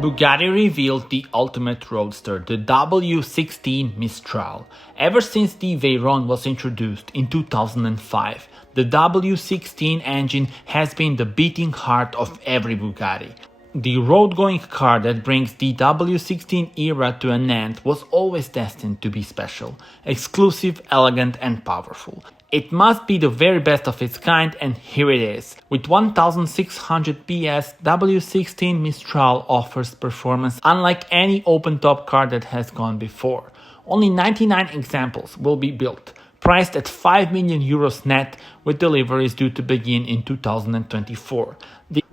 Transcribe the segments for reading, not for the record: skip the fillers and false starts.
Bugatti revealed the ultimate roadster, the W16 Mistral. Ever since the Veyron was introduced in 2005, the W16 engine has been the beating heart of every Bugatti. The road-going car that brings the W16 era to an end was always destined to be special, exclusive, elegant and powerful. It must be the very best of its kind, and here it is. With 1600 PS, W16 Mistral offers performance unlike any open-top car that has gone before. Only 99 examples will be built, priced at 5 million euros net, with deliveries due to begin in 2024.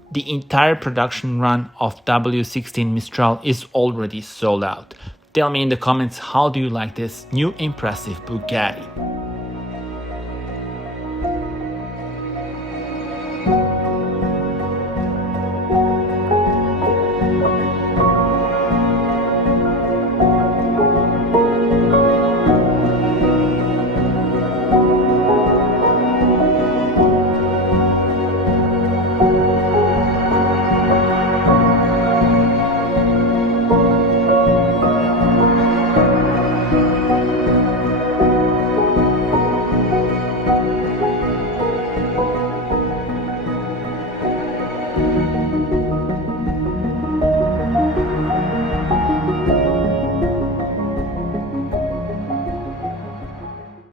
The entire production run of W16 Mistral is already sold out. Tell me in the comments, how do you like this new impressive Bugatti?